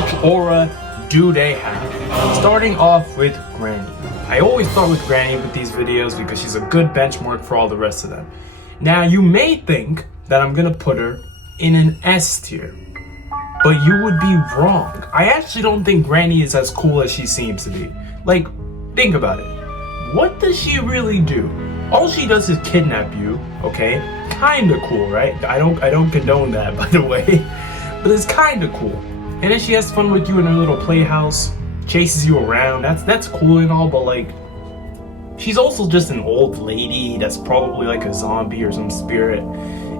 much aura do they have? Starting off with Granny. I always start with Granny with these videos because she's a good benchmark for all the rest of them. Now you may think that I'm gonna put her in an S tier, but you would be wrong. I actually don't think Granny is as cool as she seems to be. Like, think about it. What does she really do? All she does is kidnap you, okay? Kinda cool, right? I don't condone that, by the way. But it's kinda cool. And then she has fun with you in her little playhouse, chases you around. That's cool and all, but like, she's also just an old lady that's probably like a zombie or some spirit.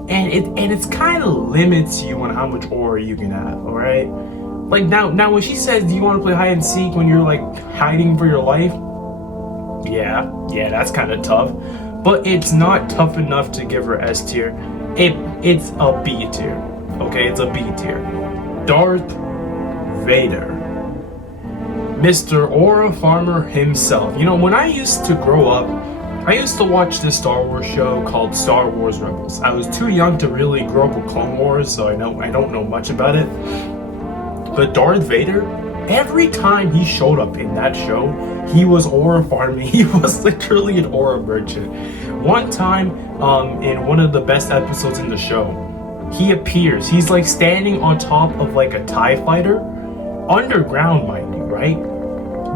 And it's kind of limits you on how much aura you can have, alright? Like now when she says, do you want to play hide and seek when you're like hiding for your life? Yeah, that's kind of tough. But it's not tough enough to give her S tier. It's a B tier. Okay, it's a B tier. Darth Vader. Mr. Aura Farmer himself. You know, when I used to grow up, I used to watch this Star Wars show called Star Wars Rebels. I was too young to really grow up with Clone Wars, so I don't know much about it. But Darth Vader, every time he showed up in that show, he was aura farming. He was literally an aura merchant. One time, in one of the best episodes in the show, he appears. He's like standing on top of like a TIE fighter, underground, mind you, right?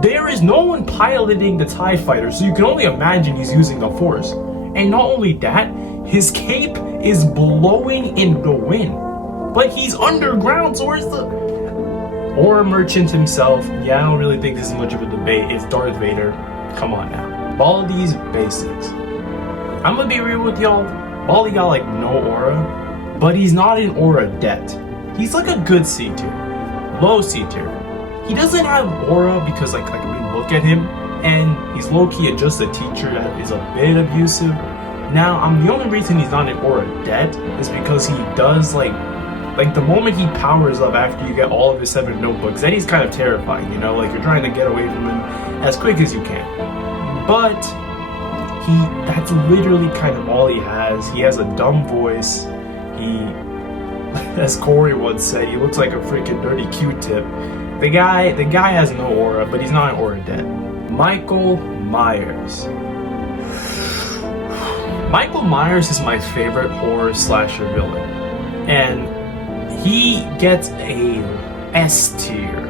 There is no one piloting the TIE fighter, so you can only imagine he's using the Force. And not only that, his cape is blowing in the wind. But he's underground, so where's the aura merchant himself? Yeah, I don't really think this is much of a debate. It's Darth Vader. Come on now. Baldi's basics. I'm gonna be real with y'all. Baldi got like no aura, but he's not in aura debt. He's like a good C tier. Low C tier. He doesn't have aura because like we look at him and he's low-key just a teacher that is a bit abusive. Now, the only reason he's not in aura debt is because he does like the moment he powers up after you get all of his 7 notebooks, then he's kind of terrifying, you know, like you're trying to get away from him as quick as you can. But that's literally kind of all he has. He has a dumb voice. As Corey once said, he looks like a freaking dirty Q-tip. The guy has no aura, but he's not in aura debt. Michael Myers. Michael Myers is my favorite horror slasher villain. And he gets a S tier.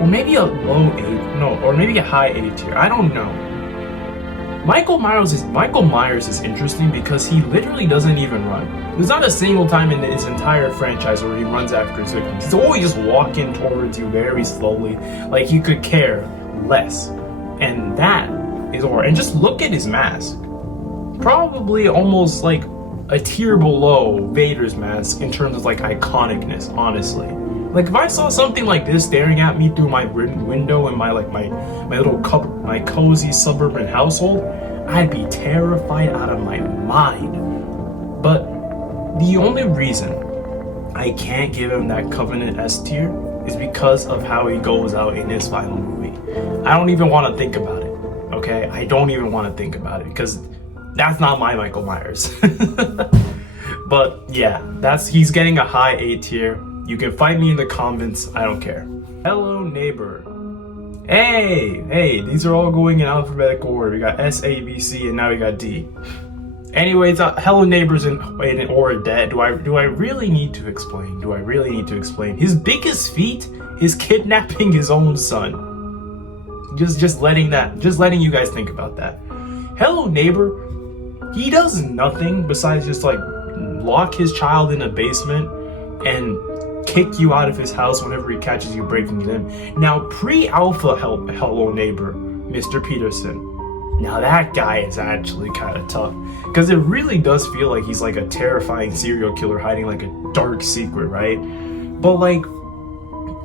Or maybe a low A, no, or maybe a high A tier. I don't know. Michael Myers is interesting because he literally doesn't even run. There's not a single time in his entire franchise where he runs after his victims. He's always just walking towards you very slowly, like he could care less. And that is aura. And just look at his mask. Probably almost like a tier below Vader's mask in terms of like iconicness, honestly. Like if I saw something like this staring at me through my window in my little my cozy suburban household, I'd be terrified out of my mind. But the only reason I can't give him that Covenant S tier is because of how he goes out in his final movie. I don't even want to think about it, okay? I don't even want to think about it because that's not my Michael Myers. But yeah, he's getting a high A tier. You can fight me in the comments, I don't care. Hello neighbor. Hey, these are all going in alphabetical order. We got S, A, B, C, and now we got D. Anyways, hello neighbors in aura debt. Do I really need to explain? His biggest feat is kidnapping his own son. Just letting you guys think about that. Hello neighbor. He does nothing besides just like lock his child in a basement and kick you out of his house whenever he catches you breaking it in. Now, pre-alpha hello neighbor, Mr. Peterson. Now that guy is actually kind of tough because it really does feel like he's like a terrifying serial killer hiding like a dark secret, right? But like,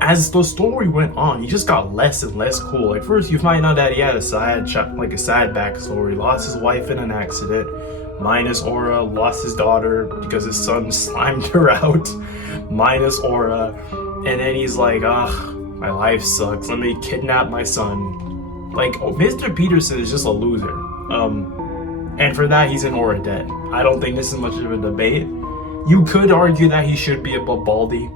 as the story went on, he just got less and less cool. Like first you find out that he had a sad backstory, lost his wife in an accident, minus aura, lost his daughter because his son slimed her out, minus aura, and then he's like, my life sucks, let me kidnap my son. Like, Mr. Peterson is just a loser. And for that, he's in aura debt. I don't think this is much of a debate. You could argue that he should be above Baldi,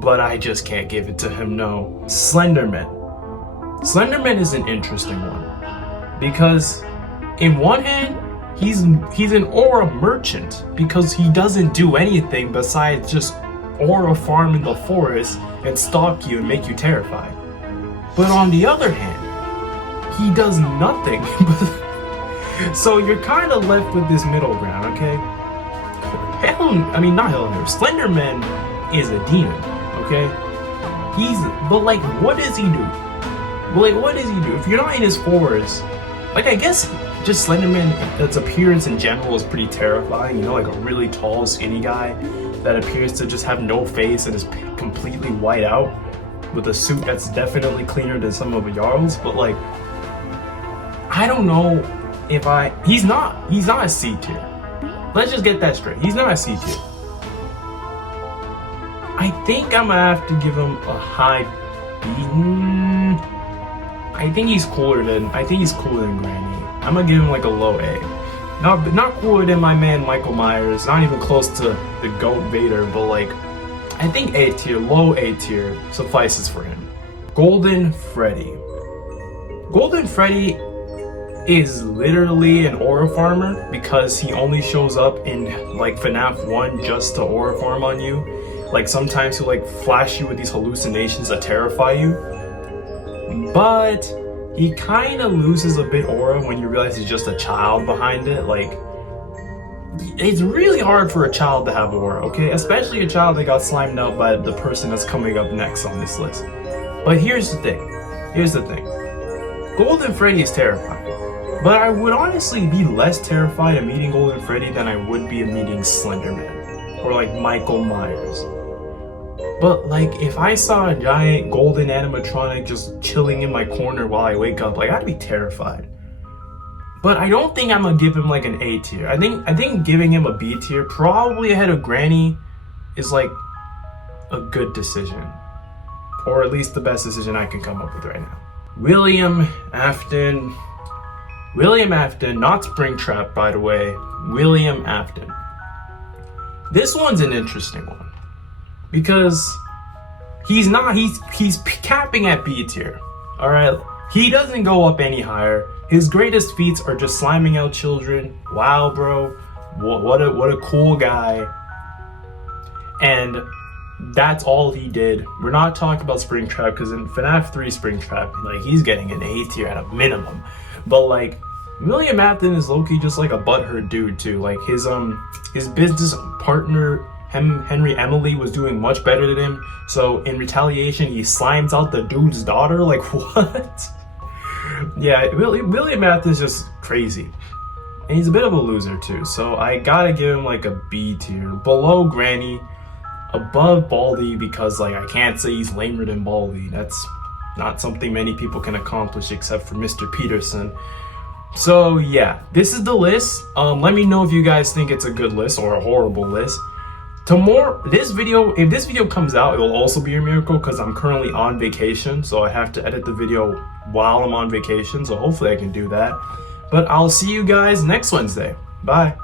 but I just can't give it to him, no. Slenderman. Slenderman is an interesting one because in one hand, he's an aura merchant because he doesn't do anything besides just aura farm in the forest and stalk you and make you terrified. But on the other hand, he does nothing. So you're kind of left with this middle ground, okay? Slenderman is a demon, okay? But like, what does he do? Like, what does he do? If you're not in his forest, like, I guess just Slenderman, its appearance in general is pretty terrifying. You know, like a really tall, skinny guy that appears to just have no face and is completely white out with a suit that's definitely cleaner than some of the Jarl's. But like, I don't know if he's not a C tier. Let's just get that straight. He's not a C tier. I think I'm gonna have to give him a high B. I think he's cooler than Granny. I'm gonna give him like a low A. Not cooler than my man Michael Myers. Not even close to the GOAT Vader, but like, I think A tier, low A tier suffices for him. Golden Freddy. Golden Freddy is literally an aura farmer because he only shows up in like FNAF 1 just to aura farm on you. Like sometimes he'll like flash you with these hallucinations that terrify you. But he kind of loses a bit aura when you realize he's just a child behind it. Like, it's really hard for a child to have aura, okay? Especially a child that got slimed out by the person that's coming up next on this list. But here's the thing. Golden Freddy is terrifying. But I would honestly be less terrified of meeting Golden Freddy than I would be of meeting Slenderman. Or like Michael Myers. But like, if I saw a giant golden animatronic just chilling in my corner while I wake up, like, I'd be terrified. But I don't think I'm gonna give him like an A tier. I think giving him a B tier, probably ahead of Granny, is like a good decision. Or at least the best decision I can come up with right now. William Afton, not Springtrap, by the way. William Afton. This one's an interesting one. Because he's capping at B tier. Alright? He doesn't go up any higher. His greatest feats are just sliming out children. Wow, bro. What a cool guy. And that's all he did. We're not talking about Springtrap because in FNAF 3 Springtrap, like, he's getting an A tier at a minimum. But like, William Afton is low-key just like a butthurt dude too. Like his business partner Henry Emily was doing much better than him, so in retaliation he slimes out the dude's daughter. Like, what? Yeah, William Afton's just crazy. And he's a bit of a loser too, so I gotta give him like a B tier. Below Granny, above Baldi, because like, I can't say he's lamer than Baldi. That's not something many people can accomplish except for Mr. Peterson. So yeah, this is the list. Let me know if you guys think it's a good list or a horrible list. If this video comes out, it will also be a miracle because I'm currently on vacation, so I have to edit the video while I'm on vacation, so hopefully I can do that. But I'll see you guys next Wednesday. Bye.